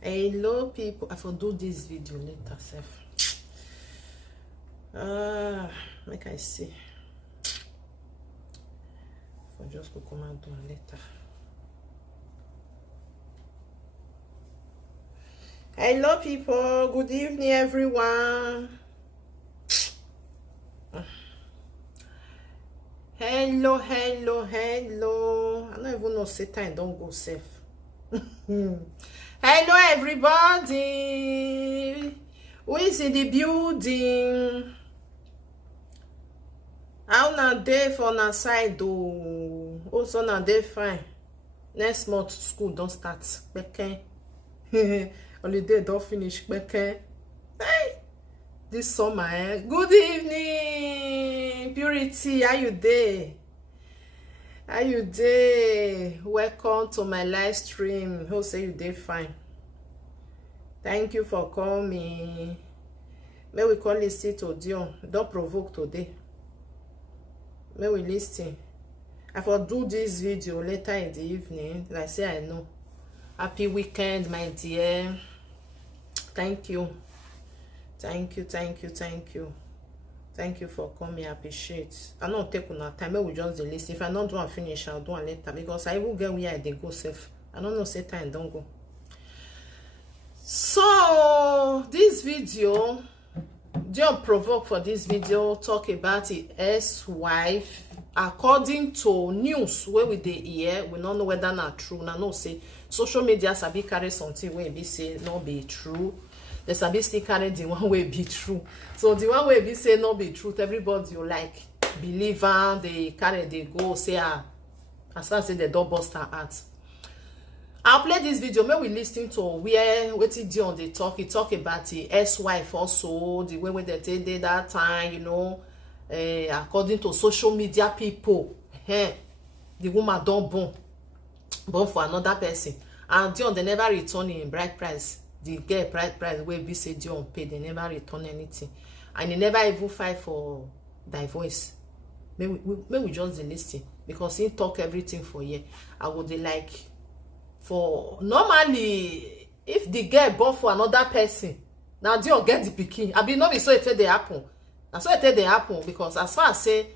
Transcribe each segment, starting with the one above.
Hello people, I will do this video later self. Like I see, for just go come and do it later. Hello people, good evening everyone. Hello. I don't even know say time don't go safe. Hello everybody, who is in the building? How na day for na side though? Also na day fine. Next month school don't start. Beke. Holiday don't finish. Beke. Hey, this summer. Eh? Good evening, Purity. How you there? How you dey? Welcome to my live stream. Who say you dey fine? Thank you for coming. May we call listen to Dion. Don't provoke today. May we listen. I will do this video later in the evening. Like say I know. Happy weekend, my dear. Thank you. Thank you for coming. I appreciate. I don't take on time. I will just listen. If I don't do and finish, I'll do it later because I will get where they go safe. I don't know say time don't go. So this video, Dion provoke for this video talk about his ex-wife. According to news where we dey hear, we don't know whether not true. Now no say social media sabi carry something where be say not be true. The sabi still carry the one way be true. So the one way be say not be truth, everybody you like believe and they carry they go say as far as they don't bust her heart. I'll play this video. May we listen to where what he do on the talk. He talk about the ex-wife also, the way they did that time, you know, according to social media people, the woman don't born for another person, and Dion they never return in bride price. The girl bride price where be say Dion pay, they never return anything, and they never even fight for divorce. May we just listen because he talk everything for you. I would like. For normally, if the girl born for another person, now Dion get the pikin. I be not be so it they happen. That's why it they happen because as far as say,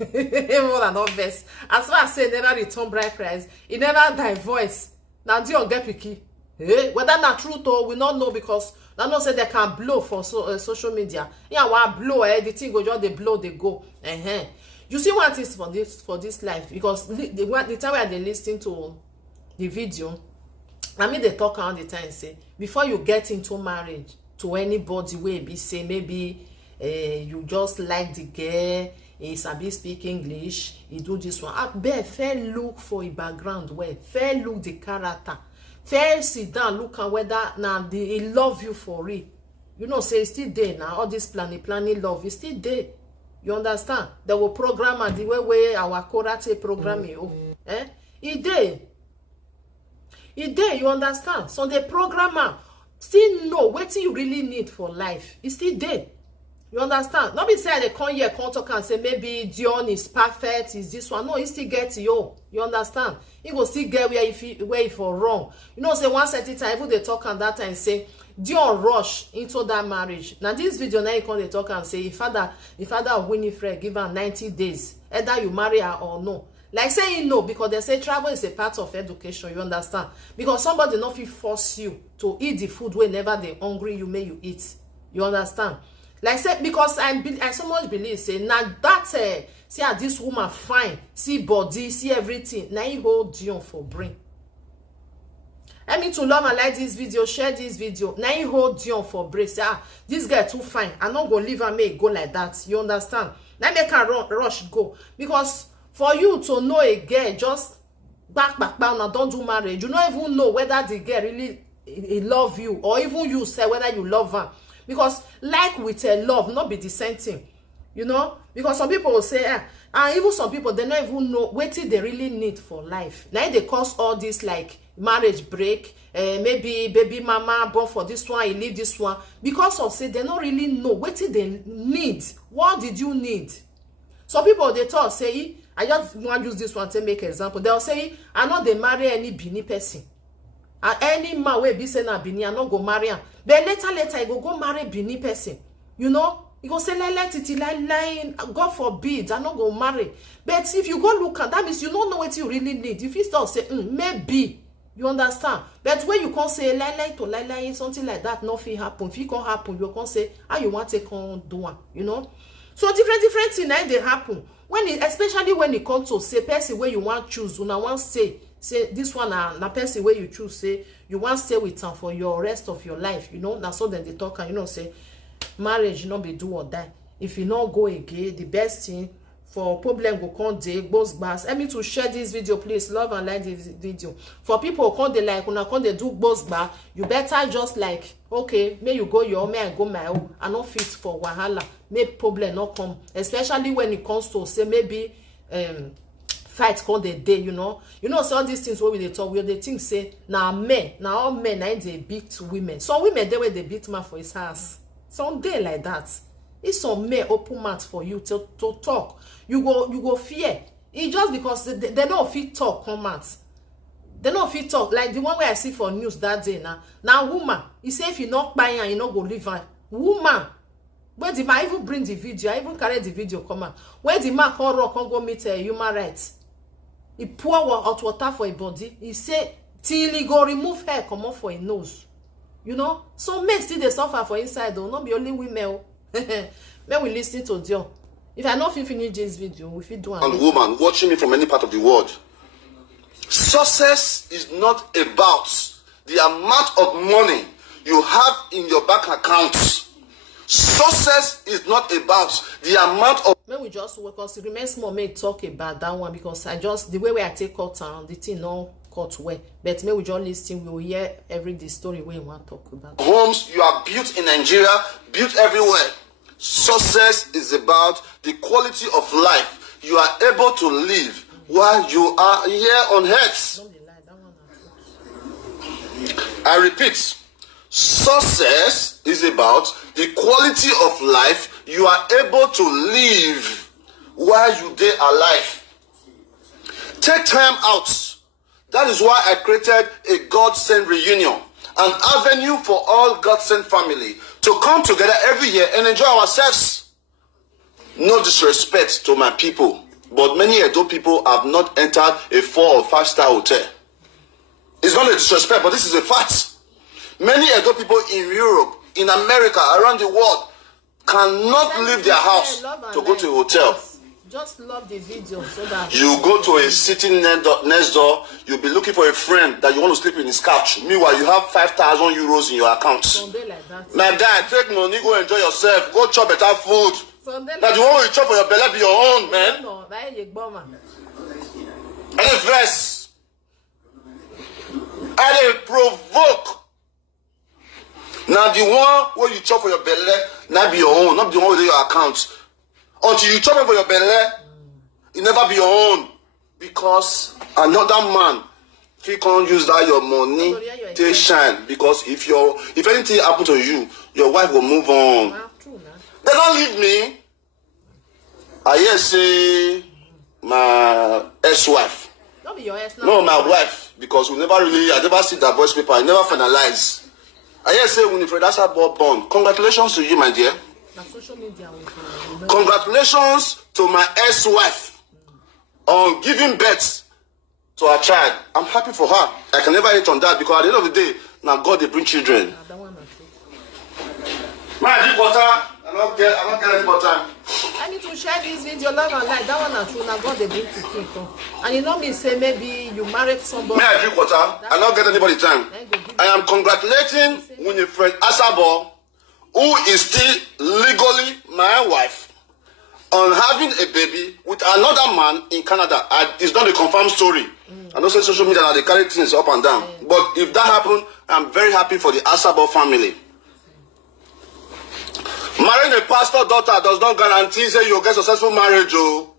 more than obvious, as far as say never return bride price, he never divorce. Now Dion get pikin. Whether not true or we not know because I know say they can blow for social media. Yeah, one blow, the thing go just they blow they go. You see what is for this life because the time when they listen to the video, I mean they talk all the time say before you get into marriage to anybody where be say maybe you just like the girl, he sabi speak English, he do this one. I bet fair look for a background where fair look the character, fair sit down look at whether now he love you for real. You know say it's still there now. All this planning love is still there. You understand? They will program and the way our karate programming. It there. It there, you understand? So the programmer still know what you really need for life. It's still there. You understand? Not be say they come here, come talk and say maybe Dion is perfect, is this one. No, he still get you. You understand? He will still get where if for wrong. You know, say one certain time, even they talk and that time say Dion rush into that marriage. Now this video now you come they talk and say if father of Winifred give her 90 days, either you marry her or no. Like saying no, because they say travel is a part of education, you understand? Because somebody not fit force you to eat the food whenever they hungry, you may you eat. You understand? Like say, because I so much believe, say, now that, see how this woman fine, see body, see everything, now you hold Dion for brain. I mean to love and like this video, share this video, now you hold Dion for brain, say, this guy too fine, I'm not going to leave her, make go like that, you understand? Now make her rush go, because for you to know a girl, just back, now don't do marriage. You don't even know whether the girl really he love you, or even you say whether you love her. Because like with a love, not be the same thing. You know, because some people will say, and even some people, they don't even know what they really need for life. Now they cause all this like marriage break, maybe baby mama born for this one, he leave this one, because of say they don't really know what they need. What did you need? Some people they talk say, I just want to use this one to make example. They'll say, I know they marry any Bini person, and any man will be saying Bini, I not go marry him. But later, he go marry Bini person. You know. You go say let it lie, God forbid, I not go marry. But if you go look at that, means you don't know what you really need. If you start say maybe, you understand. But when you can't say lie, something like that, nothing happen. If it can't happen, you can't say how you want to take on do one, you know. So different things now they happen. When it, especially when it comes to say person where you want choose, when I want say this one na person where you choose, say you want stay with them for your rest of your life, you know. That's so then they talk and you know say marriage not be do or die. If you not go again, the best thing for problem go come dey gbos gbas. Help me to share this video, please. Love and like this video. For people come they like when I come they do gbos gbas, you better just like okay, may you go your own, may I go my own. I not fit for wahala. May problem not come, especially when it comes to say maybe fight come the day, you know. You know, so all these things where they talk, where they think say now men, now all men now they beat women. Some women they way they beat man for his house. Some day like that. It's some may open mouth for you to talk. You go fear. It's just because they don't fit talk come out. They don't fit talk. Like the one where I see for news that day now. Now woman, he say if you not buy and you not go live her. Woman. When the man even bring the video, I even carry the video come out. When the man come rock, come go meet human rights. He pour hot water for a body. He say till he go remove hair come off for his nose. You know, so men still they suffer for inside though, not be only women. Men we listen to Dion. If I not finish this video, we fit do it. And woman watching me from any part of the world, success is not about the amount of money you have in your bank account. Success is not about the amount of. May we just work on. It remains more. May talk about that one because I just the way I take out the thing no. Well, but maybe we just listen, we will hear the story we want to talk about. Homes you are built in Nigeria, built everywhere. Success is about the quality of life you are able to live while you are here on earth. Don't be lie, that one not. I repeat, success is about the quality of life you are able to live while you are alive. Take time out. That is why I created a God-sent reunion, an avenue for all God-sent family to come together every year and enjoy ourselves. No disrespect to my people, but many Edo people have not entered a 4 or 5 star hotel. It's not a disrespect, but this is a fact. Many Edo people in Europe, in America, around the world, cannot leave their house to go to a hotel. Just love the video so that you go to a city next door, you'll be looking for a friend that you want to sleep in his couch. Meanwhile, you have 5,000 euros in your account. Sunday like that. My guy, take money, go enjoy yourself, go chop better food. Sunday now the one you chop for your belly be your own, man. No, and the verse, and they provoke. Now the one where you chop for your belly, not be your own, not the one with your account. Until you chop it for your belly, it never be your own. Because another man, if he can't use that your money, they shine. Because if anything happen to you, your wife will move on. They don't leave me. I hear say my ex-wife. Don't be your ex. No, my wife. Because I never see that voice paper. I never finalize. I hear say Winifred, that's her born. Congratulations to you, my dear. Social media. Congratulations to my ex-wife on giving birth to her child. I'm happy for her. I can never hate on that because at the end of the day, now God they bring children. Man, drink water. I don't get any water. I need to share this video, love and like that one not true. Now God they bring to people. And you know me say maybe you married somebody. May I drink water? I don't get anybody time. I am congratulating Winifred Asabo, who is still legally my wife, on having a baby with another man in Canada. It's not a confirmed story. I don't say social media now, they carry things up and down. But if that happen, I'm very happy for the Asabo family. Marrying a pastor daughter does not guarantee say you'll get successful marriage. Oh.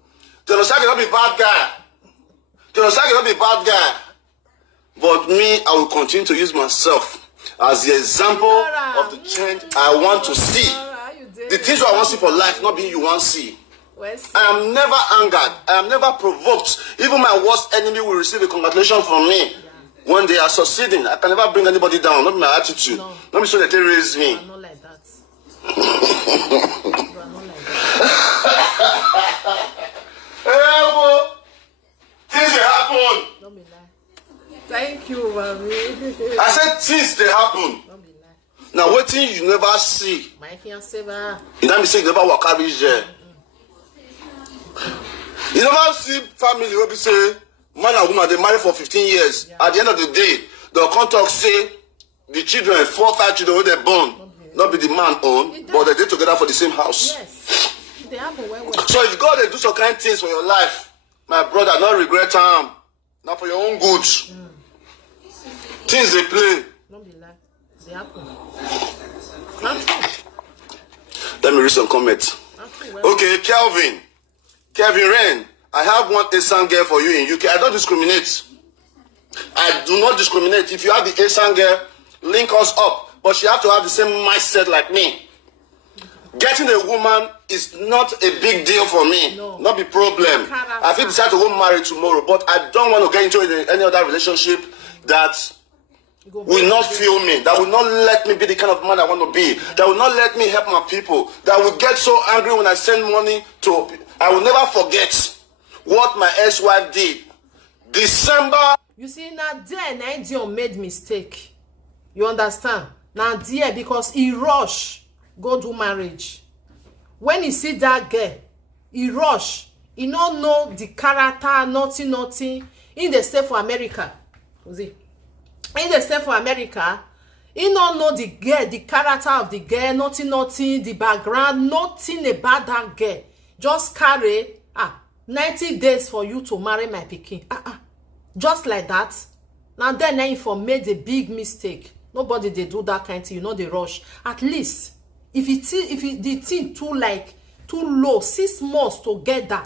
The Osagie cannot be bad guy. The Osagie cannot be bad guy. But me, I will continue to use myself as the example of the change I want to see. The things I want to see for life, not being you want to see. I am never angered. I am never provoked. Even my worst enemy will receive a congratulation from me when they are succeeding. I can never bring anybody down. Not my attitude. No. Not be so that they raise me. You are not like that. You are not like that. Things they happen. Don't be lie. Thank you, mommy. I said things they happen. Don't be lie. Now what thing you never see? My fiancé, You don't be saying you never walk out there. You never see family where we say man and woman they marry for 15 years. Yeah. At the end of the day, they'll come talk say the children, 4 or 5 children when they're born, not be the man own, but they get together for the same house. Yes. They have a way. So if God they do some kind of things for your life, my brother, not regret time. Not for your own good. Things they play. Don't be like they happen. Let me read some comments. Okay, Kelvin Rain, I have one Asian girl for you in UK. I don't discriminate. I do not discriminate. If you have the Asian girl, link us up. But she have to have the same mindset like me. Getting a woman is not a big deal for me. No. Not the problem. I feel decide to go marry tomorrow, but I don't want to get into any other relationship that will not feel me, that will not let me be the kind of man I want to be, that will not let me help my people, that will get so angry when I send money to... I will never forget what my ex-wife did. December... You see, now there, Dion made mistake. You understand? Now there, because he rush go do marriage. When he see that girl, he rush. He don't know the character, nothing. In the stay for America. See? In the stay for America, he don't know the girl, the character of the girl, nothing, the background, nothing about that girl. Just carry 90 days for you to marry my pikin. Just like that. Now then if you made a big mistake, nobody they do that kind of thing, you know they rush. At least if the thing too low, 6 months together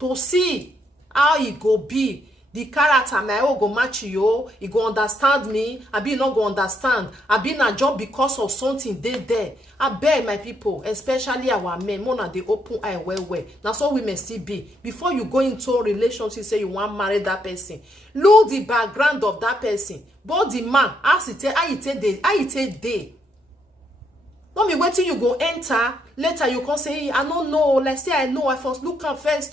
to see how it go be. The character my own go match you, he go understand me, I be not go understand. I be not job because of something there. I beg my people, especially our men, more than the open eye well. That's what women still be. Before you go into a relationship, say you want to marry that person, look the background of that person. But the man, how you take day. Don't be waiting you go enter, later you can say, I don't know, let's say I know, I first look at first,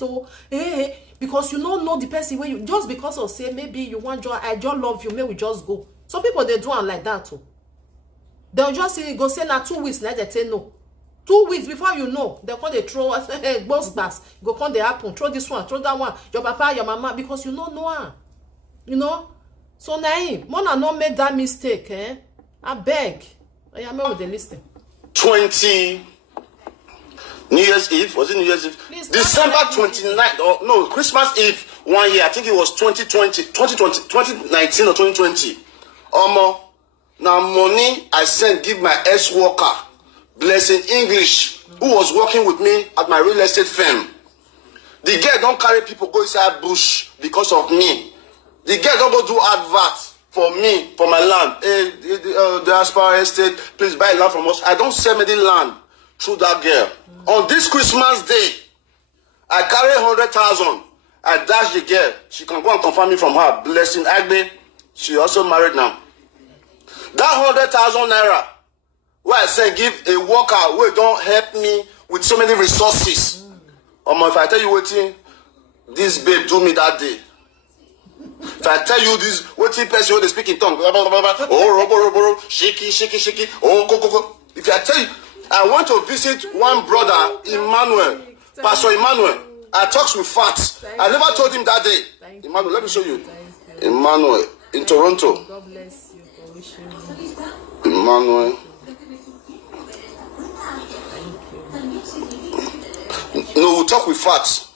because you don't know the person where you, just because of say, maybe you want joy, I just love you, may we just go. Some people, they do it like that too. They'll just say, go say, now 2 weeks, let they say no. 2 weeks before you know, they'll come, they throw, boss bass, go come, they happen, throw this one, throw that one, your papa, your mama, because you don't know her. You know? So now, Mona not make that mistake, I beg. I am with the listing. 20 New Year's Eve, was it New Year's Eve? December 29th, or no, Christmas Eve, 1 year, I think it was 2019 or 2020. Now money I sent give my ex-worker, Blessing English, who was working with me at my real estate firm. The girl don't carry people go inside bush because of me. The girl don't go do advert for me, for my land. Hey, the Aspire Estate, please buy land from us. I don't sell any land through that girl. On this Christmas day, I carry 100,000. I dash the girl. She can go and confirm me from her. Blessing Agbe. She also married now. That 100,000 naira, where I say give a worker who don't help me with so many resources. If I tell you what this babe do me that day. If I tell you this, what person they speak in tongue, oh, shaky, oh, go. If I tell you, I want to visit one brother, Emmanuel, Pastor Emmanuel. I talked with facts. I never told him that day. Emmanuel, let me show you. Emmanuel in Toronto. God bless you for wishing me. Emmanuel. No, we'll talk with facts.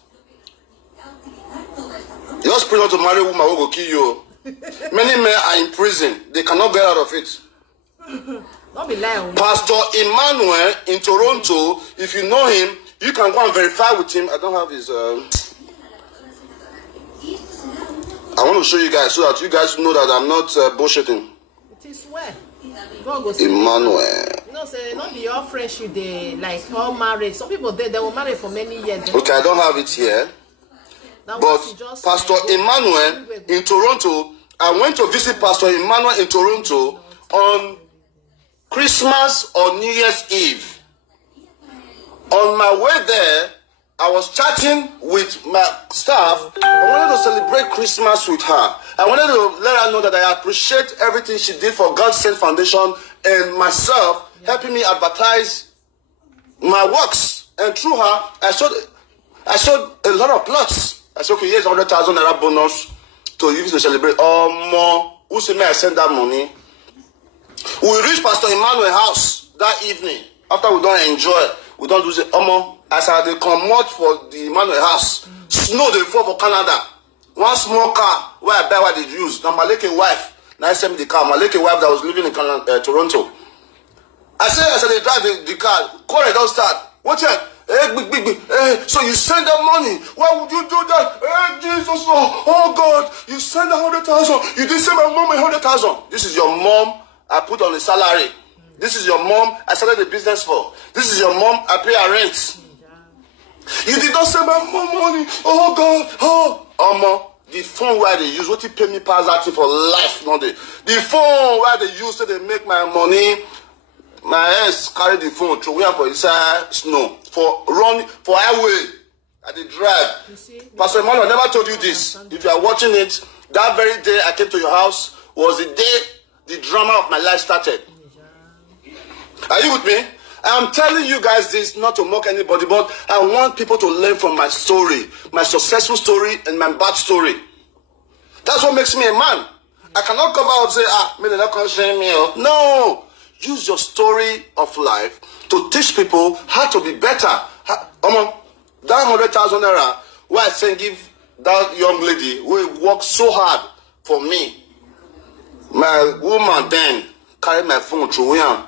Just pray not to marry a woman who will kill you. Many men are in prison. They cannot get out of it. Don't be lying. Pastor Emmanuel in Toronto, if you know him, you can go and verify with him. I don't have his... I want to show you guys so that you guys know that I'm not bullshitting. It is where? God go see Emmanuel. you know, say, not be your friendship, they like all married. Some people, they were married for many years. Okay, I don't have it here. Now, But just, Pastor Emmanuel in Toronto, I went to visit Pastor Emmanuel in Toronto on Christmas or New Year's Eve. On my way there, I was chatting with my staff. I wanted to celebrate Christmas with her. I wanted to let her know that I appreciate everything she did for God Sent Foundation and myself, helping me advertise my works. And through her, I showed a lot of plots. I said, okay, here's 100,000 naira bonus to use to celebrate. More. Who said, may I send that money? We reached Pastor Emmanuel's house that evening. After we don't enjoy, we don't do the as I they come out for the Emmanuel house. Snow they fall for Canada. One small car where I buy what they use. Now Maleke wife. Now I sent me the car. Maleke wife that was living in Toronto. I said they drive the car. Call it don't start. What's that? Big. So you send that money. Why would you do that? Jesus, oh God, you send 100,000. You didn't send my mom 100,000. This is your mom I put on the salary. This is your mom I started the business for. This is your mom I pay her rent. You did not send my mom money. Oh God, the phone where they use, what you pay me pass that for life, not the phone where they use so they make my money. My ex carry the phone through where for inside snow for highway at the drive. Pastor Emmanuel never told you this. If you are watching it, that very day I came to your house was the day the drama of my life started. Are you with me? I'm telling you guys this not to mock anybody, but I want people to learn from my story, my successful story and my bad story. That's what makes me a man. I cannot come out and say, me they're not considering me. No. Use your story of life to teach people how to be better. That 100,000 naira where I say give that young lady who worked so hard for me. My woman then carry my phone through here.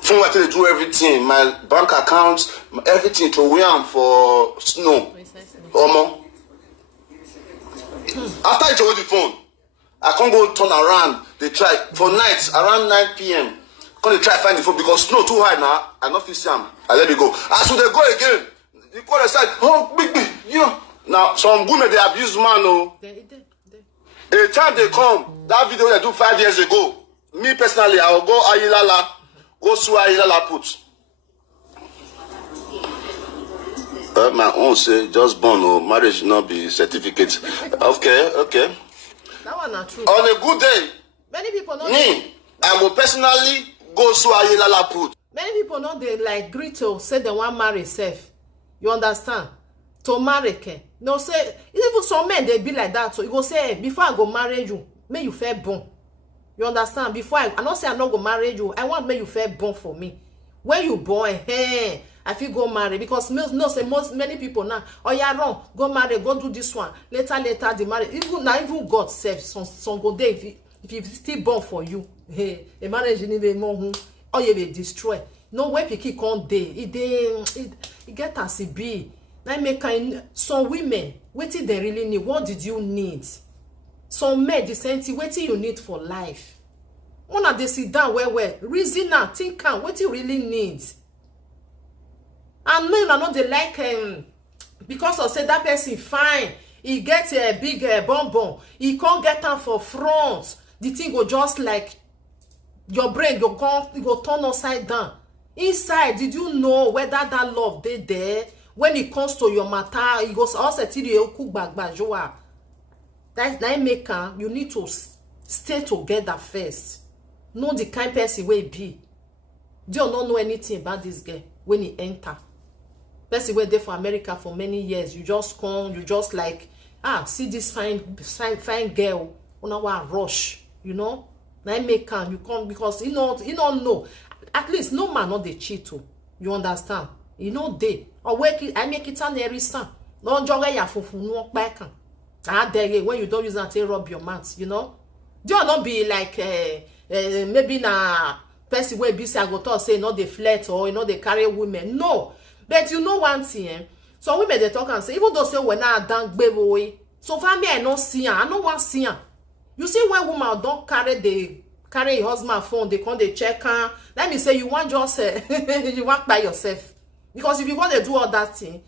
Phone where they do everything. My bank accounts, everything through here for snow. After I throw the phone, I can't go turn around. They try for nights around 9 p.m. Can't they try find the phone because snow too high now. I not feel Sam. I let it go. As soon they go again, you call aside. Big, you know. Now some women they abuse man. Oh. The time they come, that video they do 5 years ago. Me personally, I will go Ayilala, go to Ayilala put. My own say just born. Oh, marriage should not be certificate. Okay. That one not true. On a good day, many people know. I will personally go to Ayilala put. Many people know they like greet to say they want marry safe. You understand? To marry, no say even some men they be like that. So you go say, before I go marry you, may you fair born. You understand? Before I not say I'm not go marry you, I want may you fair born for me. When you born, I feel go marry because many people now. Oh yeah, wrong. Go marry. Go do this one. Later, the marriage. Even God says some go there if you still born for you. Hey, a marriage need more who or you will destroy. No way picky can't day. It get as it be. Now make some women. What did they really need? What did you need? Some men the same thing. What you need for life? One they sit down where reason now think what you really need. And men are not they like because of say that person fine, he gets a big bonbon, he can't get am for front. The thing go just like your brain go turn upside down. Inside, did you know whether that love they there? When it comes to your matter, it goes also till you cook back joa. That's make you need to stay together first. Know the kind person will be. Dion don't know anything about this girl when he enter. Person were there for America for many years. You just come, you just like, see this fine girl. Una wa rush, you know. Now make you come because you don't know. At least no man not the cheat too. You understand? You know they. Or wake it, I make it an every son. No jogger ya fufu no back. when you don't use that to rub your mouth, you know. Do not be like maybe na person wey be say I go talk say not they flirt or they carry women. No, but you know one thing, some women they talk and say even though say when I don't baby, so for me I no see her, I no want see her. You see when woman don't carry your husband phone, they come they check her. Let me say you want just you want by yourself, because if you want to do all that thing,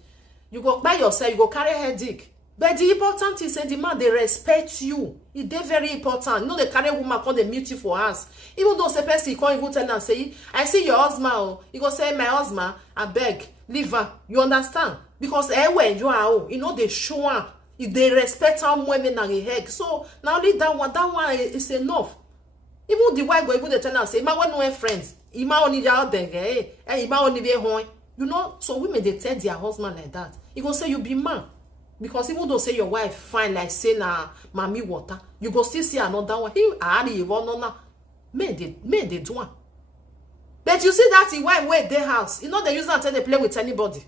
you go by yourself, you go carry headache. But the important is say the man they respect you. It's very important. You know they carry woman come they mute you for us. Even though the person can't even tell and say, I see your husband. Oh. You go say my husband, I beg, leave her. You understand? Because anywhere you are, you know they show up. They respect how women are head. So now only that one is enough. Even the wife go even they tell and say, "Ma want no friends. Ima only out there, Ima only be home." You know, so women they tell their husband like that. You go say you be man. Because even though say your wife fine like say na mommy water, you go still see another one. He already want no na. Men they do one. But you see that the wife wait their house. You know they use that until they play with anybody.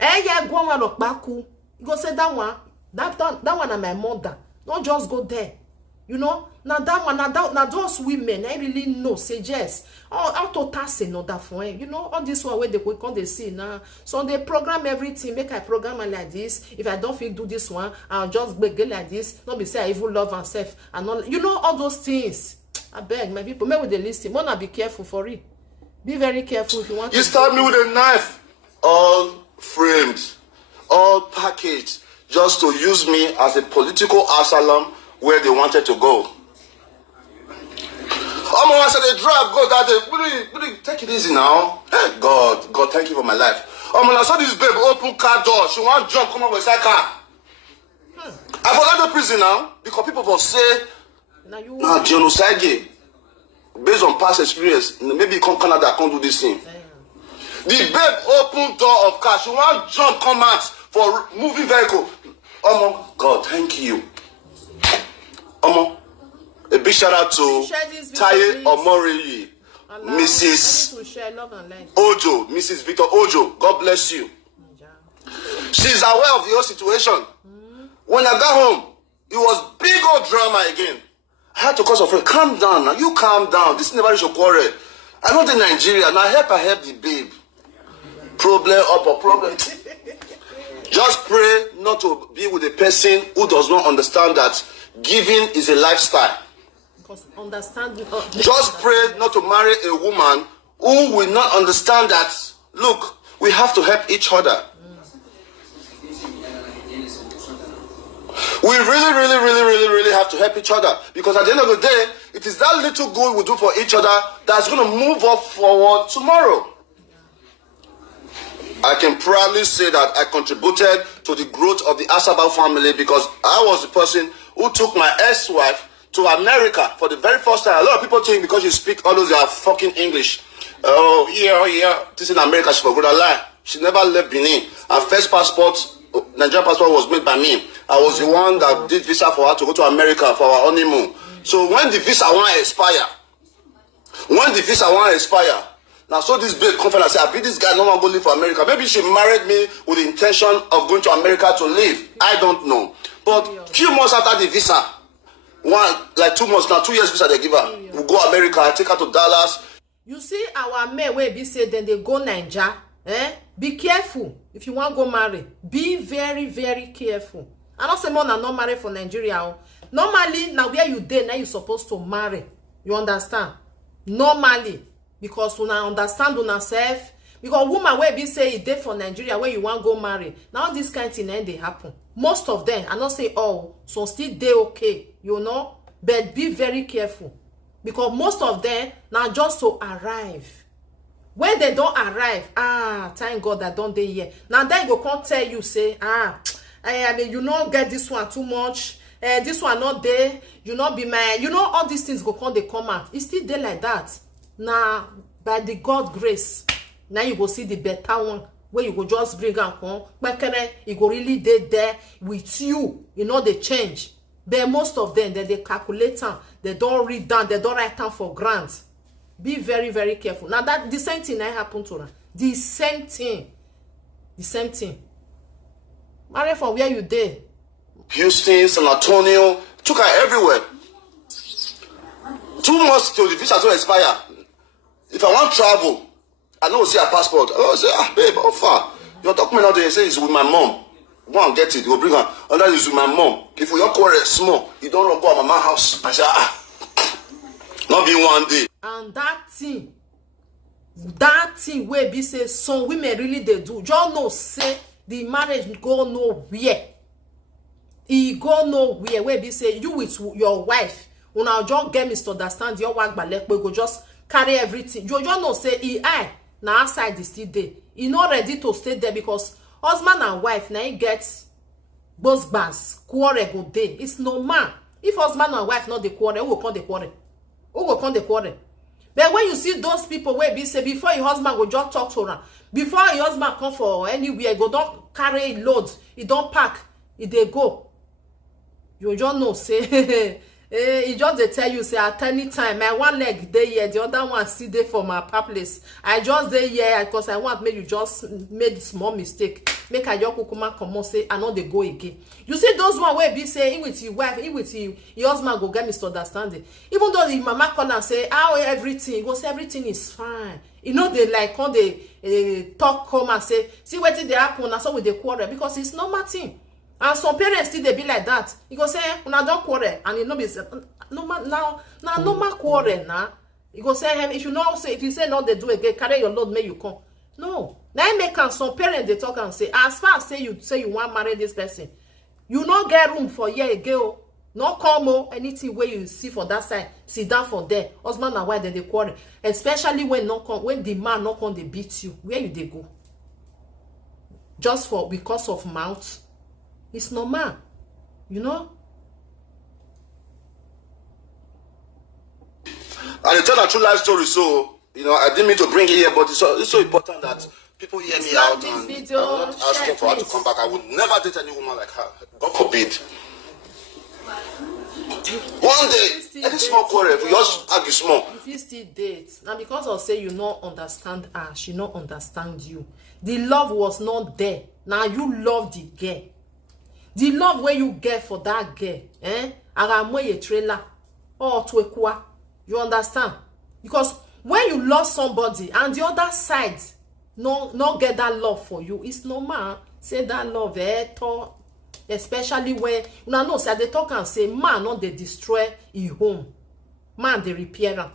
Yeah, go on look back. You go say that one and my mother. Don't just go there. You know, now that one, now those women, I really know, say yes. Oh, how to task another for you know, all this one where they come they see now. So they program everything, make I program like this. If I don't feel do this one, I'll just get like this. Not be say I even love myself and all, you know, all those things. I beg my people, maybe they listen. Wanna be careful for it. Be very careful if you want. You stab me with a knife, all framed, all packaged, just to use me as a political asylum where they wanted to go. I said they drive, go that day. Take it easy now. Hey, God, thank you for my life. I saw this babe open car door. She want jump, come on with that car. I forgot the prison now because people will say, nah, Dion Osagie, based on past experience, maybe you come Canada, can't do this thing. The babe open door of car. She want jump, come out for moving vehicle. Oh my God, thank you. A big shout out to Taye Omori, Mrs. Ojo, Mrs. Victor Ojo. God bless you. She's aware of the whole situation. When I got home, it was big old drama again. I had to call some friend, calm down now. You calm down. This never is your quarrel. I know the Nigeria. Now I help the babe. Problem up or problem. Just pray not to be with a person who does not understand that giving is a lifestyle. Just pray not to marry a woman who will not understand that, look, we have to help each other. We really have to help each other. Because at the end of the day, it is that little good we do for each other that's going to move us forward tomorrow. I can proudly say that I contributed to the growth of the Asaba family because I was the person who took my ex-wife to America for the very first time. A lot of people think because you speak all those fucking English. Oh, yeah. This is in America, she forgot a lie. She never left Benin. Her first passport, Nigerian passport, was made by me. I was the one that did visa for her to go to America for our honeymoon. So when the visa want to expire, now so this babe come and say, I bet this guy no one go live for America. Maybe she married me with the intention of going to America to live. I don't know. But few months after the visa, 2 months now, 2 years visa they give her. We'll go America, I take her to Dallas. You see our men where be say then they go Niger. Be careful if you want to go marry. Be very careful. I don't say more than not marry for Nigeria. Normally, now where you there, now you supposed to marry. You understand? Normally. Because when I understand on yourself, because woman where be say it there for Nigeria where you want to go marry. Now this kind of thing they happen. Most of them, I not say all, so still they okay, you know. But be very careful. Because most of them now just to arrive. When they don't arrive, thank God that don't they here. Now then go come tell you, say, I mean, you not get this one too much. This one not there. You not be my, you know, all these things go come, they come out. It's still there like that. Now, by the God grace, now you go see the better one. Where you go just bring and come. But you go really there with you. You know, they change. But most of them, they calculate them. They don't read down. They don't write down for grants. Be very careful. Now that the same thing that happened to her. The same thing. Marry from where you there. Houston, San Antonio, took her everywhere. 2 months till the visa to expire. If I want travel, I know see her passport. I say, babe, how far? Your document out there say it's with my mom. Go and get it. You go bring her. And that is with my mom. If we don't quarrel small, you don't go to my house. I say, not be one day. And that thing where be say some women really they do. Just know say the marriage go nowhere. It go nowhere where be say you with your wife. Una just get misunderstand your work but we go just carry everything. You just know say na outside is still there. He not ready to stay there because husband and wife now get both bands quarrel go day. It's normal. If husband and wife not the quarrel, who will come the quarrel? Who will come the quarrel? But when you see those people where be say before your husband go just talk to her, before your husband come for anywhere, go don't carry load, he don't pack, he they go. You just know say he just they tell you say at any time my one leg dey here, the other one still there for my place. I just dey here because I want make you just made small mistake. Make a your kukuma come on say I know they go again. You see those one where be say in with your wife, in with your husband go get misunderstanding. Even though the mama call and say how everything, he go say everything is fine. You know they like when they talk come and say see what did they happen and so with the quarrel because it's normal thing. And some parents still they be like that. You go say una don't quarrel and you know be normal now normal quarrel now. You go say him if you know say if you say no they do again carry your load make you come. No. Now make some parents they talk and say as far as say you want marry this person, you not get room for here again. No come anything where you see for that side, sit down for there. Husband and wife they quarrel, especially when the man not come they beat you. Where you they go? Just for because of mouth. It's normal, you know. And it's a true life story, so you know I didn't mean to bring it here, but it's so important that people hear me out and I'm not asking for her to come back. I would never date any woman like her. God forbid. One day, any small quarrel, if we just argue small. If you still date, now because of say you not understand her, she not understand you. The love was not there. Now you love the girl. The love where you get for that girl, Aramoye trailer or twekwa. You understand? Because when you love somebody and the other side not get that love for you, it's normal. Say that love, especially when you know say they talk and say man not they destroy his home, man they repair am.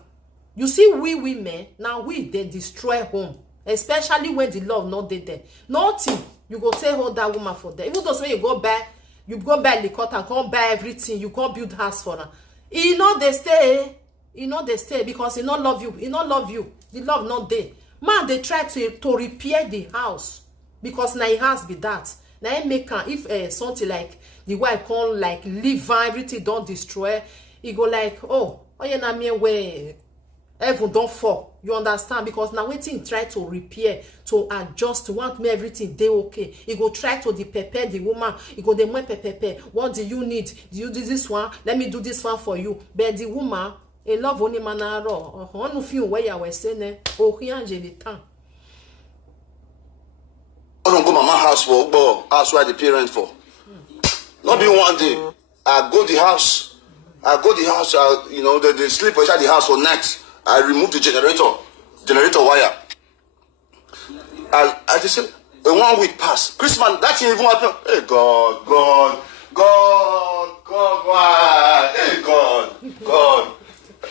You see we women now we they destroy home, especially when the love not there. Nothing. You go say hold that woman for them. Even though when you go buy liquor and come buy everything, you come build house for her. He know they stay. He know they stay because he not love you. He not love you. The love not there. Man, they try to repair the house because now he has be that. Now he make if something like the wife come like leave everything don't destroy. He go like you know me where heaven don't fall. You understand? Because now waiting try to repair, to adjust, to want me everything they okay. He go try to prepare the woman. He go the more prepare. What do you need? Do you do this one? Let me do this one for you. But the woman, a love only manaro. One of you where you were saying, oh, he angelitan. I don't go mama house for house where the parent for. Not be one day. I go the house. You know they sleep inside the house for night. I remove the generator wire. I just said, 1 week passed. Christmas, that thing even happened. Hey God, why? Hey God.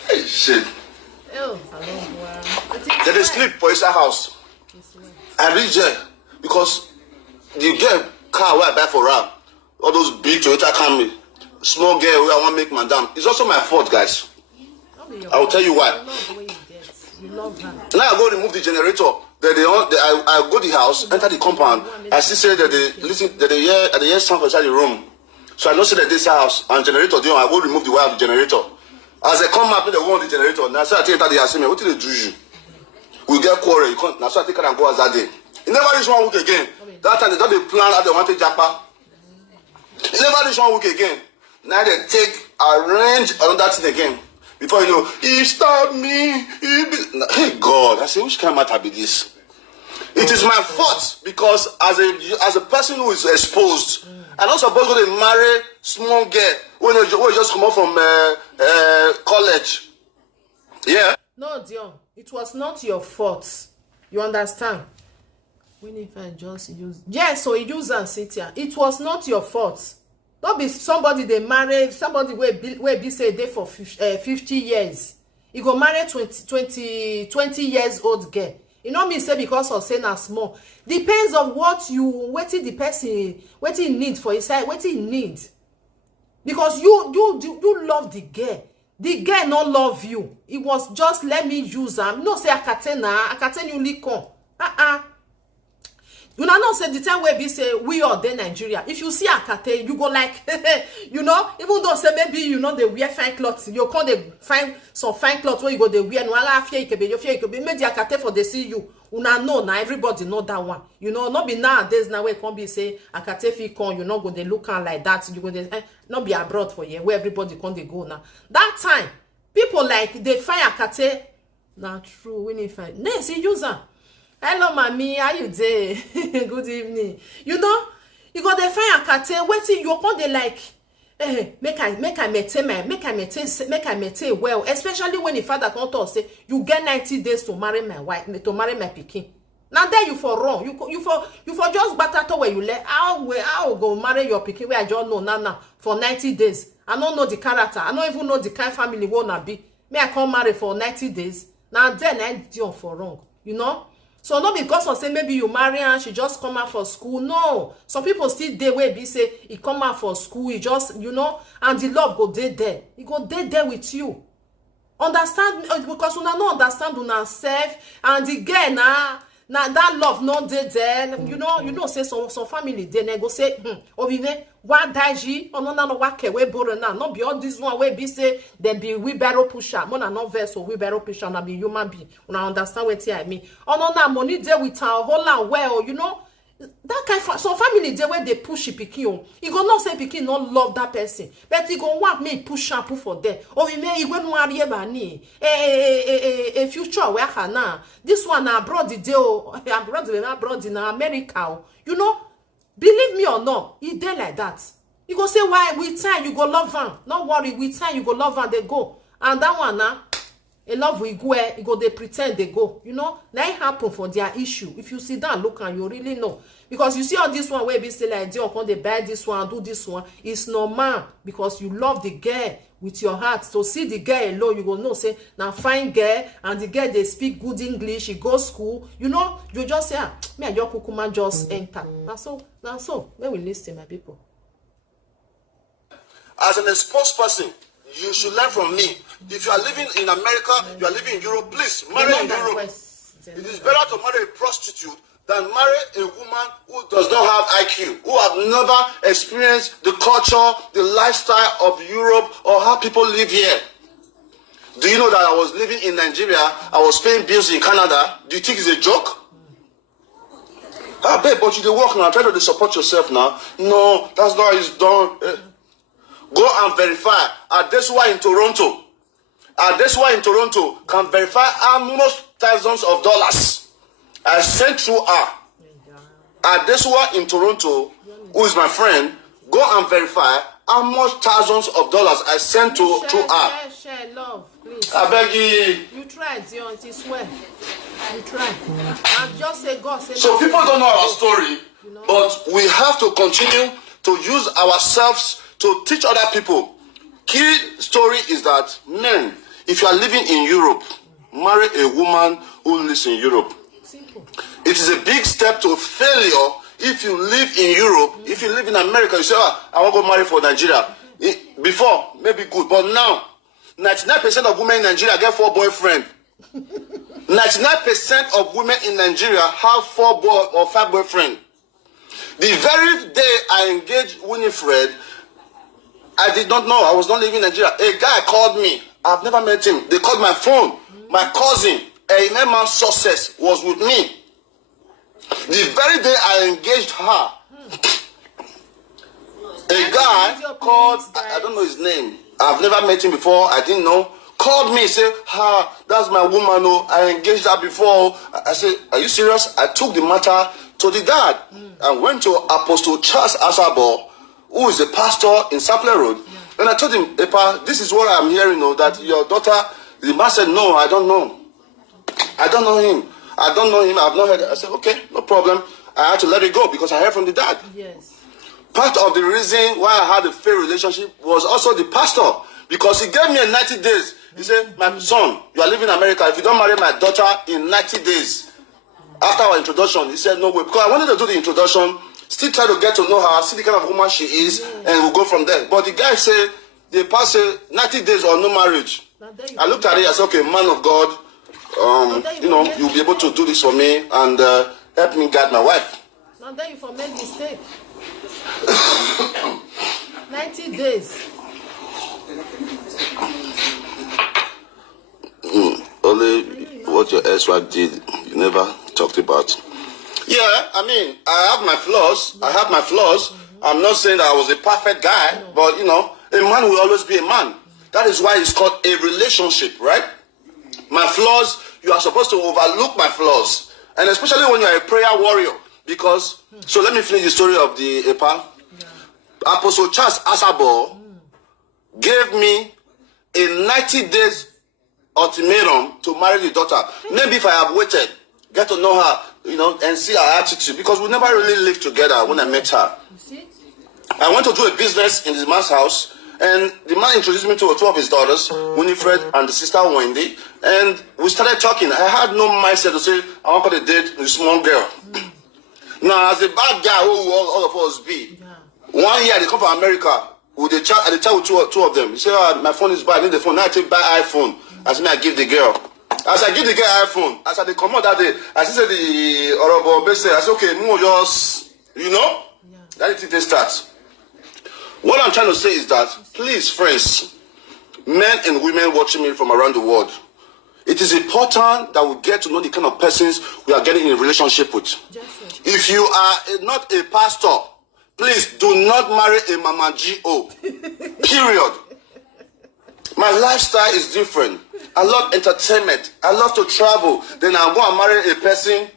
Hey shit. Then they sleep for inside house. I reach there because the girl car where I buy for her, all those big Toyota Camry, small girl where I want to make madam. It's also my fault, guys. I will tell you why. You love her. Now I go remove the generator. I go to the house, enter the compound. I see say that they hear sound inside the room. So I know say that this house and generator Dion. I go remove the wire of the generator. As I come up, they want the generator. Now so I take that they ask me, what did they do you? We get quarrel. You can't. Now so I take it and go as that day. It never reach 1 week again. That time they don't plan how they want to japa. It never reach 1 week again. Now they arrange another thing again. Before you know, he stabbed me. Hey God, I say, which kind of matter be this? It is my fault because as a person who is exposed, I'm not supposed to marry small girl when you just come out from college. Yeah. No, Dion, it was not your fault. You understand? When if I just use so you use and sit here. It was not your fault. Don't be somebody they marry somebody where be say they for 50 years. You go marry 20 years old girl. You know me say because of saying a small. Depends on what the person what he need for his side, what he need. Because you love the girl. The girl not love you. It was just let me use am. No say akate you likon. You know say the time where we say we are there Nigeria. If you see akate, you go like you know, even though say maybe you know they wear fine clothes, you can't they find some fine clothes where you go they wear no ala fear ikebe you fear ikebe make the akate for they see you. Una know now everybody know that one. You know, not be nowadays now where it can't be say akate fi con you know go they look like that. You go they not be abroad for you where everybody can they go now. That time people like they find akate. Not true when you find no see user. Hello, mommy. How you day? Good evening. You know, you got the fire akate. Waiting, you come they like, make I maintain well. Especially when the father come to say you get 90 days to marry my wife, to marry my pikin. Now there you for wrong. You for just batata where you let. I'll go marry your pikin where I just know now for 90 days. I don't know the character. I don't even know the kind of family wanna be. May I come marry for 90 days? Now then I do for wrong. You know. So not because of say maybe you marry and she just come out for school. No. Some people still there where be say he come out for school, he just, you know, and the love go there. He go there with you. Understand? Because una no understand una self and the girl now that love not there. You know say some family they go say Obive what daji or no what we borrow now. Not be all this one where be say then be wheelbarrow pusher. More than not verse or wheelbarrow pusher na be human being. Una understand what I mean? Oh no money there with our whole and well, you know. That kind of some family there where they push pikin. He go not say pikin not love that person, but he go want me push shampoo for there. Or we may even marry a future where now. This one abroad the deal abroad in America. You know, believe me or not, he there like that. You go say why with time you go love her. Not worry, with time you go love her. They go and that one now. A love we go they pretend they go. You know, that happen for their issue. If you sit down, look and you really know. Because you see on this one where be still like Dion, they buy this one, do this one. It's normal because you love the girl with your heart. So see the girl alone, you go know say now fine girl and the girl they speak good English, she go school. You know, you just say me and your kukuma just enter. Now so when we listen, my people. As an exposed person, you should learn from me. If you are living in America, you are living in Europe, please marry in Europe. It is better to marry a prostitute than marry a woman who does not have IQ, who have never experienced the culture, the lifestyle of Europe, or how people live here. Do you know that I was living in Nigeria, I was paying bills in Canada? Do you think it's a joke? Babe, but you dey work now, try to support yourself now. No, that's not how it's done. Go and verify. Adesua in Toronto. Adesua in Toronto can verify how much thousands of dollars I sent through her. Adesua in Toronto, who is my friend, go and verify how much thousands of dollars I sent to her. Share love, please. I beg you. You try, Dion, it is well. You try. And just say God. Say so people don't know our story, you know? But we have to continue to use ourselves to teach other people. Key story is that men, if you are living in Europe, marry a woman who lives in Europe. Simple. It is a big step to failure if you live in Europe. If you live in America, you say, I want to go marry for Nigeria. Before, maybe good, but now, 99% of women in Nigeria get 4 boyfriends. 99% of women in Nigeria have 4 or 5 boyfriends. The very day I engaged Winifred, I did not know. I was not living in Nigeria. A guy called me. I've never met him. They called my phone. My cousin, a man success, was with me. The very day I engaged her, a guy called, I don't know his name. I've never met him before. I didn't know. called me, said, that's my woman, oh, I engaged her before. I said, are you serious? I took the matter to the dad and went to Apostle Charles Asabo, who is a pastor in Sapler Road. And I told him, Epa, this is what I'm hearing, that your daughter, the man said, no, I don't know. I don't know him. I don't know him. I've not heard it. I said, okay, no problem. I had to let it go because I heard from the dad. Yes. Part of the reason why I had a fair relationship was also the pastor, because he gave me a 90 days. He said, my son, you are living in America. If you don't marry my daughter in 90 days, after our introduction, he said, no way. Because I wanted to do the introduction, still try to get to know her, see the kind of woman she is, and we'll go from there. But the guy said, the pastor, 90 days or no marriage. I looked at it, I said, okay, man of God, you'll be able to do this for me and help me guide my wife. Now then you for make mistake. 90 days. Only what your ex-wife did, you never talked about. Yeah, I mean, I have my flaws. I have my flaws. I'm not saying that I was a perfect guy, but a man will always be a man. That is why it's called a relationship, right? My flaws, you are supposed to overlook my flaws. And especially when you're a prayer warrior. Because, so let me finish the story of the EPA. Yeah. Apostle Charles Asabo gave me a 90 days ultimatum to marry the daughter. Maybe if I have waited, get to know her, and see her attitude. Because we never really lived together when I met her. You see? I went to do a business in this man's house. And the man introduced me to two of his daughters, Winifred and the sister Wendy. And we started talking. I had no mindset to say, I want to date a small girl. Now, as a bad guy, who all of us be, 1 year they come from America. With the chat with two of them. He said, my phone is bad, I need the phone. Now I take buy iPhone. As me, I give the girl. As I give the girl iPhone, as I come out that day, I said the honorable best I said, okay, more yours, that it starts. What I'm trying to say is that, please, friends, men and women watching me from around the world, it is important that we get to know the kind of persons we are getting in a relationship with. If you are not a pastor, please do not marry a Mama G.O. Period. My lifestyle is different. I love entertainment. I love to travel. Then I'll go and marry a person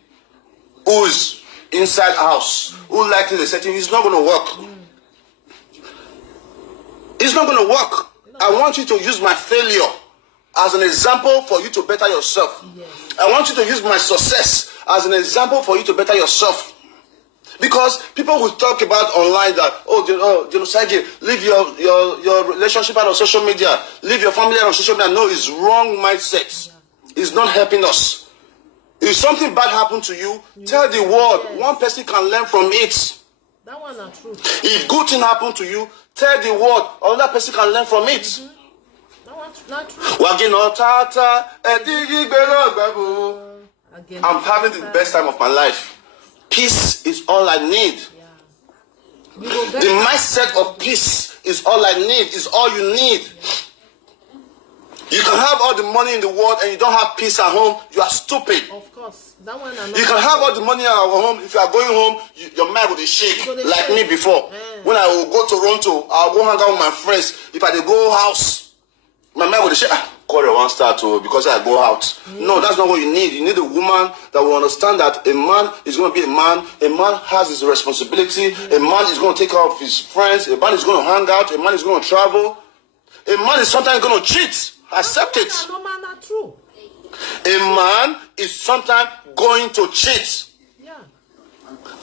who's inside house, who likes the setting. It's not going to work. It's not going to work. I want you to use my failure as an example for you to better yourself. Yes. I want you to use my success as an example for you to better yourself. Because people will talk about online that, Osagie, leave your relationship out of social media. Leave your family out of social media. No, it's wrong mindset. Yeah. It's not helping us. If something bad happened to you, tell the world. Yes. One person can learn from it. That one not true. If good thing happened to you, tell the world. Another person can learn from it. That one's not true. I'm having the best time of my life. Peace is all I need. Yeah. The mindset of peace is all I need. Is all you need. Yeah. You can have all the money in the world and you don't have peace at home. You are stupid. Of course. That one you can have all the money at home. If you are going home, your mind will shake like me before. Yeah. When I will go to Toronto, I'll go hang out with my friends. If I go house, my mind will shake. Call it one star too because I go out. No, that's not what you need. You need a woman that will understand that a man is going to be a man. A man has his responsibility. A man is going to take care of his friends. A man is going to hang out. A man is going to travel. A man is sometimes going to cheat. Accept it. No, man, not true. A man is sometimes going to cheat. Yeah.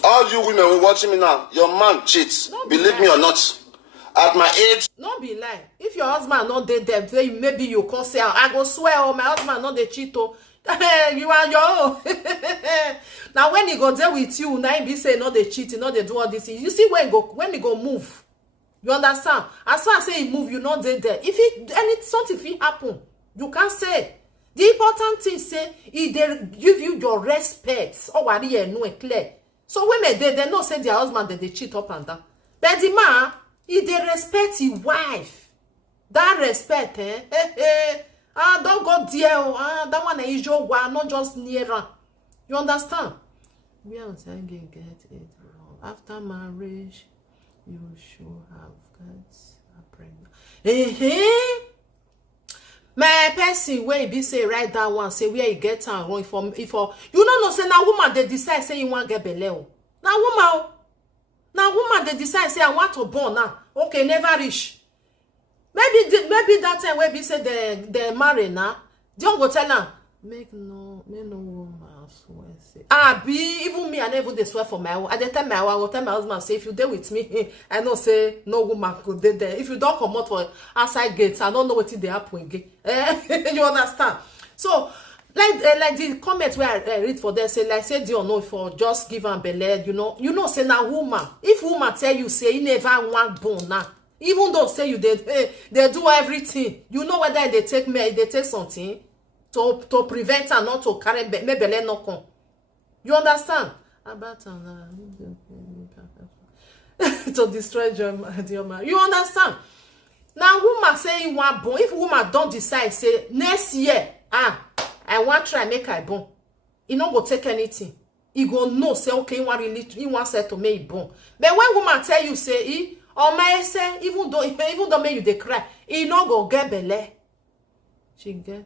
All you women who watching me now, your man cheats. Believe me or not. At my age. Not be lie. If your husband not did them, maybe you can say, I go swear, my husband not the cheat. You are your own. Now when he go there with you, now he be say not the cheat, not the do all this. You see when he go move. You understand? As far as say he move, you not there. If something happen, you can't say. The important thing say, if they give you your respect, what you know clear. So women they not say their husband they cheat up and down. But the man, if they respect his wife, that respect, don't go there. That one is your wife, not just near her. You understand? We are saying get it wrong. After marriage, you should have got a pregnant. my person where be say write that one say where you get am wrong if you no know say na woman they decide say you want get belle. Now woman they decide say I want to born now. Okay, never reach. Maybe that time where be say they marry now. Don't go tell her make no woman swear say. Be even me I never dey swear for my own. At the time I will tell my husband say if you dey with me, I know say no woman could dey there. If you don't come out for outside gates, I don't know what they happen again. You understand? So like the comment where I read for them say like say Dion know for just give am belle, you know say na woman. If woman tell you say he never want born now, even though say you they do everything, you know whether they take something to prevent her not to carry belle no come. You understand? About to destroy your man. You understand? Now woman say you want born. If woman don't decide say next year, I want try make I born. He not go take anything. He go know say okay, he want say to make born. But when woman tell you say he or may say even though make you dey cry, he not go get belle. She get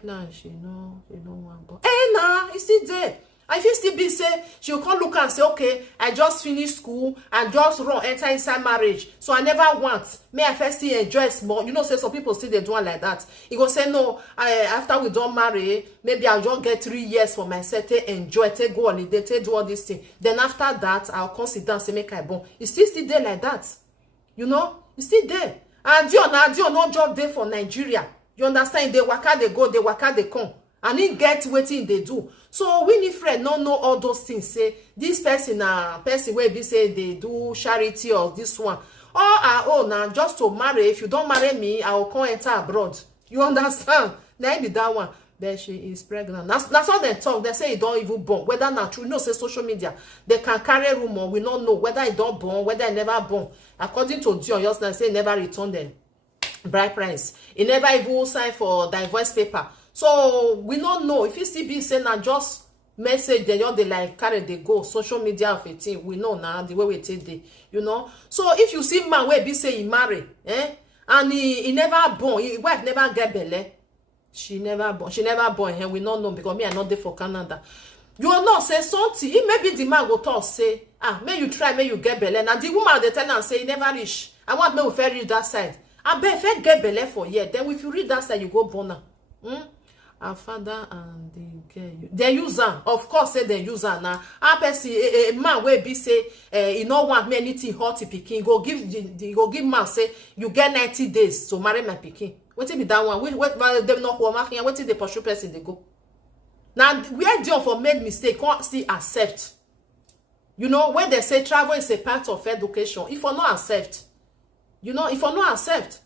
plan. She no want born. Nah, it's still there. I feel still be say she'll come look and say, okay, I just finished school and just enter inside marriage. So I never want. May I first still enjoy small. You know, say some people still they do it like that. He go say, no, after we don't marry, maybe I'll just get 3 years for myself to enjoy, to go holiday, to do all this thing. Then after that, I'll consider and say, make I born. It's still there like that. You know, it's still there. And Dion no job there for Nigeria. You understand? They waka, they go, they waka, they come. And he get wetin they do. So Winifred no know all those things. Say this person person where be say they do charity or this one. Or now just to marry. If you don't marry me, I will come enter abroad. You understand? Now be that one. Then she is pregnant. That's all they talk. They say it don't even born. Whether not true, you know, say social media. They can carry rumor. We don't know whether it don't born, whether it never born. According to Dion, yesterday say never return the bride price. He never even sign for divorce paper. So we don't know if you still be saying now just message then they like carry they go social media of a thing. We know now the way we take the So if you see man where be say he marry, and he never born, his wife never get belle, she never born. We don't know because me I not there for Canada. You will not say something. It maybe the man go talk say, may you try, may you get belle. Now the woman they tell and say he never reach. I want me to fair read that side. I bet if I get belle for year, then if you read that side, you go born now. Our father and the girl, they use her. Of course, say they use her now. A man where be say he no want me anything hot pikin. Go give man say you get 90 days to marry my pikin. What be that one? What them not woman here? What is the pursue person they go? Now where Dion for made mistake can't still accept. You know when they say travel is a part of education. If I not accept, if I not accept,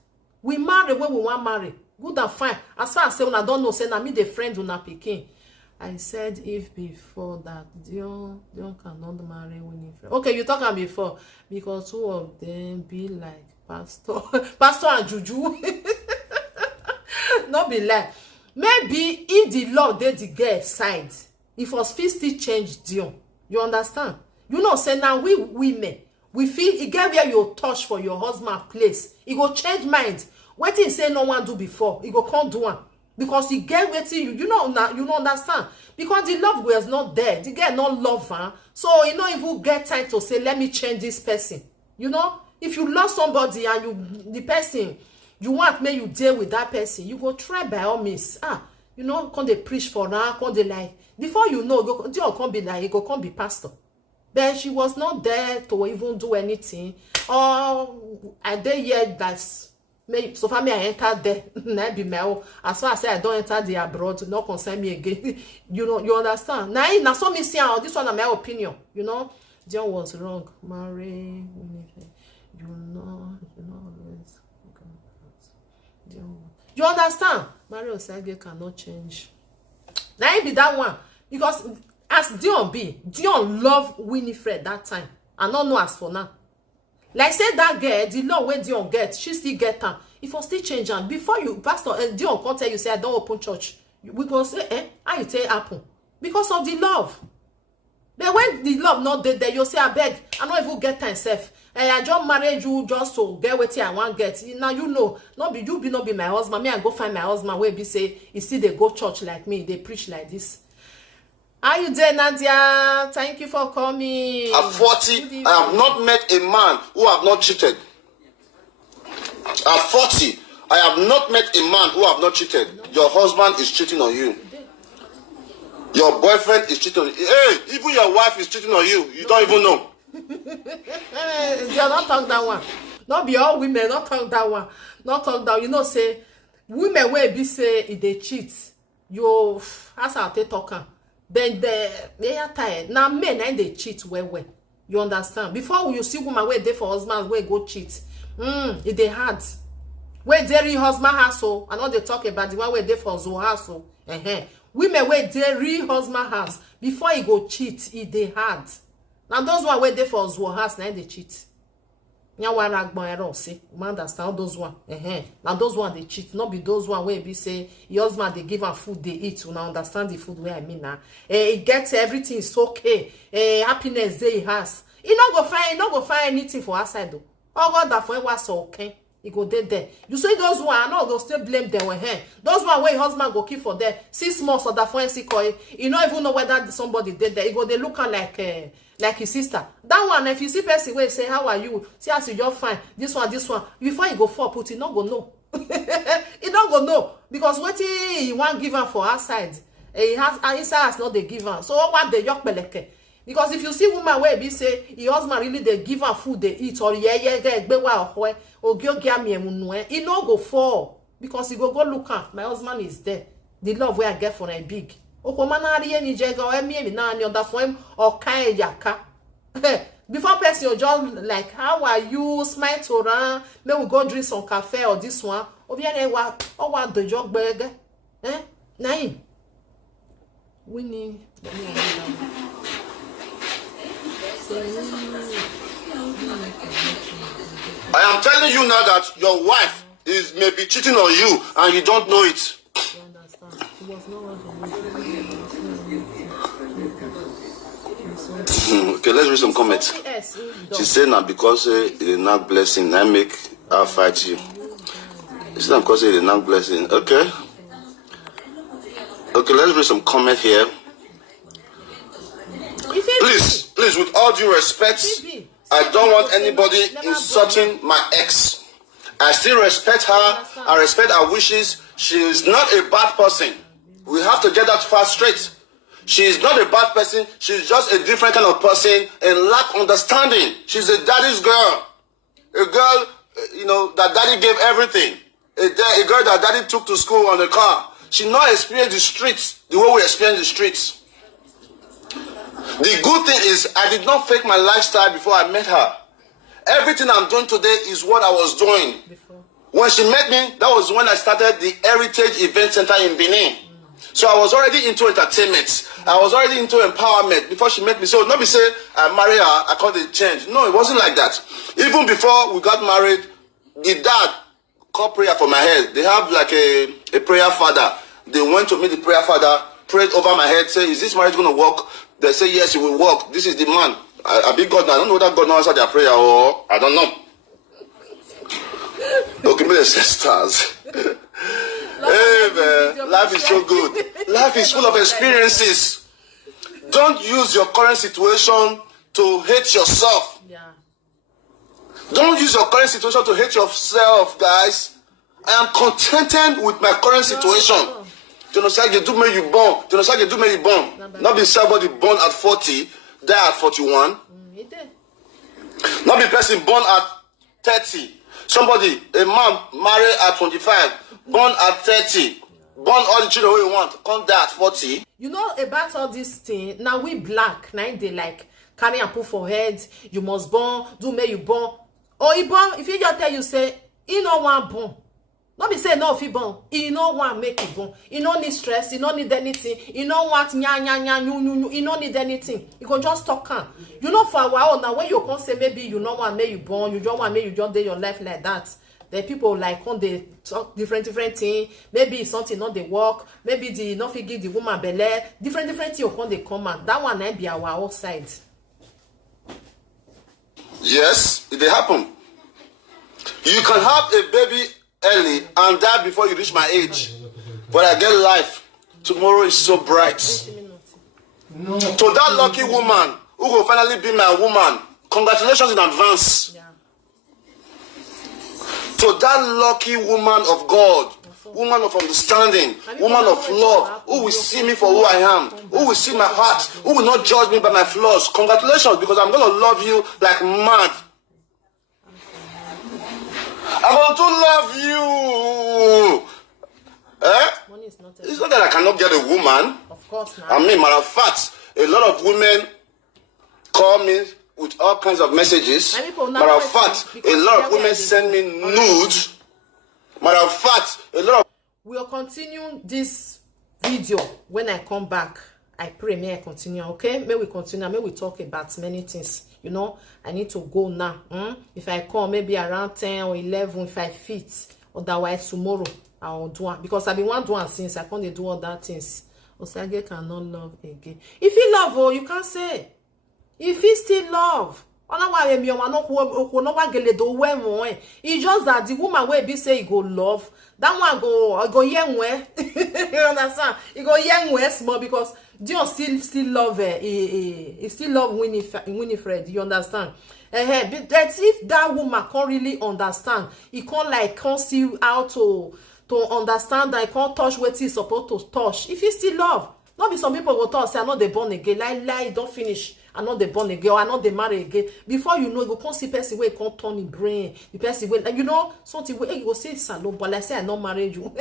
we marry when we want marry. Good and fine. As far as say I don't know, say na me the friend una pikin. I said if before that Dion cannot marry Winifred. Okay, you talk before because two of them be like pastor and juju. Not be like. Maybe if the law did the girl side, if us feel still change Dion. You understand? You know, say now we women, we feel it get where you touch for your husband place. It go change mind. Wetin say no one do before, he go come do one because he get wetin you know understand because the love was not there. The girl not love her, so you know even get time to say let me change this person. You know, if you love somebody and the person you want may you deal with that person, you go try by all means. Come they preach for her, come they like before you know you come be like he go come be pastor. Then she was not there to even do anything. Or I dey here that's. So far me I enter there, na be my own. As far as I don't enter the abroad, no concern me again. You understand? Now so me see this one is my opinion. Dion was wrong. Marry, always. You understand? Marry Osagie cannot change. Now it be that one because as Dion love Winifred that time. I don't know as for now. Like say that girl, the law where Dion get, she still get her. If I still change her, before you, pastor, Dion can't tell you, say, I don't open church. We go say, how you tell happen? Because of the love. But when the love not there, you say, I beg, I don't even get myself. And I just married you just to get what I want get. Now you know, not be my husband. Me, I go find my husband where be say, he still they go church like me, they preach like this. Are you there, Nadia? Thank you for coming. At 40, I have not met a man who have not cheated. At 40, I have not met a man who have not cheated. Your husband is cheating on you. Your boyfriend is cheating on you. Hey, even your wife is cheating on you. You don't even know. You're not talk that one. Not be all women, not talk that one. Not talk that. You know, say, women will be say if they cheat, you, as I take talking. Then they are tired. Now men and they cheat well. You understand? Before you see woman where they for husband where go cheat. If they had where they husband has so, I know they talk about the one where they for Zo has so. Women where they real husband has before he go cheat, if they had. Now those one where they for Zo has now they cheat. Now one rag see, you understand those one. Now those one they cheat, not be those one where be say your husband they give her food they eat. You now understand the food where I mean now. He gets everything is okay. Happiness they has. He not go find anything for outside though. Oh God, that for him was okay. He go there. You see those one, I know go still blame them when those one where husband go keep for there 6 months or that for him see koi. You don't even know whether somebody did there. He go they look like his sister. That one, if you see person where say, how are you? See as you're fine. This one. Before you go for put, he not go know. He not go know. Because what he want give her for outside. He has inside has not the giver. So what the yok beleke. Because if you see woman where be say your husband really they give her food they eat or he no go fall because he go look at my husband is there. The love where I get for a big. Before person you just like how are you smile to run may we go drink some cafe or this one what the job burger nine winning. I am telling you now that your wife is maybe cheating on you and you don't know it. You understand? It was not Okay, let's read some comments. She said now because it is not blessing, I make her fight you. She said because it is not blessing. Okay. Okay, let's read some comment here. Please, with all due respect, I don't want anybody insulting my ex. I still respect her. I respect her wishes. She is not a bad person. We have to get that fast straight. She is not a bad person. She's just a different kind of person and lack understanding. She's a daddy's girl. A girl, that daddy gave everything. A girl that daddy took to school on the car. She not experienced the streets the way we experience the streets. The good thing is I did not fake my lifestyle before I met her. Everything I'm doing today is what I was doing. When she met me, that was when I started the Heritage Event Center in Benin. So I was already into entertainment. I was already into empowerment before she met me. So not be say I marry her, I call it change. No, it wasn't like that. Even before we got married, the dad called prayer for my head. They have like a prayer father. They went to meet the prayer father, prayed over my head, say, is this marriage going to work? They say, yes, it will work. This is the man. I be God now. I don't know whether God knows answer their prayer or I don't know. Okay, me the sisters. Hey, man. Life is so good. Life is full of experiences. Don't use your current situation to hate yourself. Yeah. Don't use your current situation to hate yourself, guys. I am contented with my current situation. Osagie do me you born. Osagie do me you born. Not be somebody born at 40, die at 41. Not be person born at 30. Somebody, a man married at 25, born at 30, born all the children we want, come die at 40. You know about all this thing. Now we black, now they like carry and put for head. You must born, do me you born. Or he born, if you just tell you say, he no want born. Not be say no if he born. He no want make it born. He no need stress. He no need anything. He no want nya. He no need anything. You can just talk can. You know for a while now when you can say maybe you no want make you born. You don't want make you just do your life like that. the people like when they talk different things, maybe something not they work, maybe the not fit give the woman belle, different things when they come out. That one be our outside. Yes, it dey happen. You can have a baby early and die before you reach my age, but I get life. Tomorrow is so bright. No. To that lucky woman who will finally be my woman, congratulations in advance. Yeah. To that lucky woman of God, woman of understanding, woman of love, who will see me for who I am, who will see my heart, who will not judge me by my flaws. Congratulations, because I'm going to love you like mad. I'm going to love you. Eh? It's not that I cannot get a woman. Of course not. I mean, matter of fact, a lot of women call me with all kinds of messages. Matter of fact, a lot of women send me nudes. Matter of fact, a lot of... We'll continue this video when I come back. I pray may I continue, okay? May we continue, may we talk about many things. You know, I need to go now. If I come maybe around 10 or 11, if I fit. Otherwise, tomorrow, I will do it. Because I've been one doing since I can't do other things. Osagie cannot love again. If he love, oh, you can't say. If he still love, it's just that the woman will be say he go love, that one go young way. You understand? He go young way small because Dion still love he still love Winifred. You understand? But that's if that woman can't really understand, he can't see how to understand that he can't touch what he's supposed to touch. If he still love, not be some people go talk say I know they born again. Lie, don't finish. I know they born again, or I know they marry again. Before you know, you go come see person where you can't turn in brain. The person where, you know, something where you go say salon, but like say I not married you.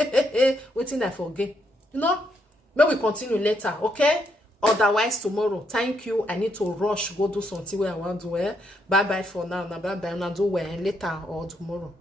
Waiting I forget. You know, may we continue later, okay? Otherwise tomorrow. Thank you. I need to rush go do something where I want to wear. Bye bye for now. Bye bye. And I'll do wear later or tomorrow.